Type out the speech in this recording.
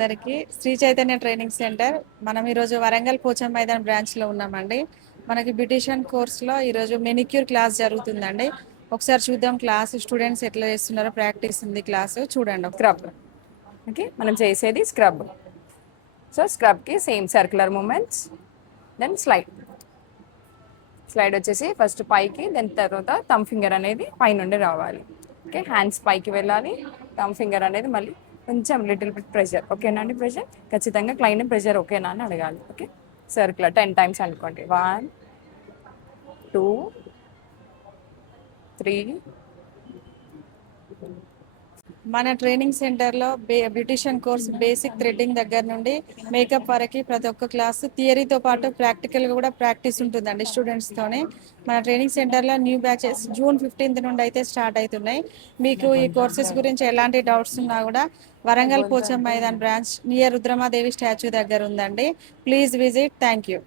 అందరికీ Shri Chaitanya training centre. మనం ఈరోజు వరంగల్ పోచం మైదాన్ బ్రాంచ్లో ఉన్నామండి. మనకి బ్యూటిషియన్ కోర్స్లో ఈరోజు మెనిక్యూర్ క్లాస్ జరుగుతుందండి. ఒకసారి చూద్దాం క్లాస్ స్టూడెంట్స్ ఎట్లా చేస్తున్నారో. ప్రాక్టీస్ ఉంది క్లాసు, చూడండి. స్క్రబ్. ఓకే, మనం చేసేది స్క్రబ్. సో స్క్రబ్కి same circular movements, then slide వచ్చేసి ఫస్ట్ పైకి, దెన్ తర్వాత థమ్ ఫింగర్ అనేది పైనుండి రావాలి. ఓకే, హ్యాండ్స్ పైకి వెళ్ళాలి, థమ్ ఫింగర్ అనేది మళ్ళీ కొంచెం లిటిల్ బిట్ ప్రెషర్. ఓకేనా అండి? ప్రెషర్ ఖచ్చితంగా క్లైంట్ ప్రెషర్ ఓకేనా అని అడగాలి. ఓకే, సర్క్యులర్ 10 టైమ్స్ అనుకోండి. 1 2 3. మన ట్రైనింగ్ సెంటర్లో బ్యూటిషియన్ కోర్స్ బేసిక్ థ్రెడ్డింగ్ దగ్గర నుండి మేకప్ వరకు ప్రతి ఒక్క క్లాసు థియరీతో పాటు ప్రాక్టికల్గా కూడా ప్రాక్టీస్ ఉంటుందండి స్టూడెంట్స్తోనే. మన ట్రైనింగ్ సెంటర్లో న్యూ బ్యాచెస్ జూన్ 15 నుండి అయితే స్టార్ట్ అవుతున్నాయి. మీకు ఈ కోర్సెస్ గురించి ఎలాంటి డౌట్స్ ఉన్నా కూడా Warangal Pocham Maidan branch near Rudramadevi statue దగ్గర ఉందండి. Please visit. Thank you.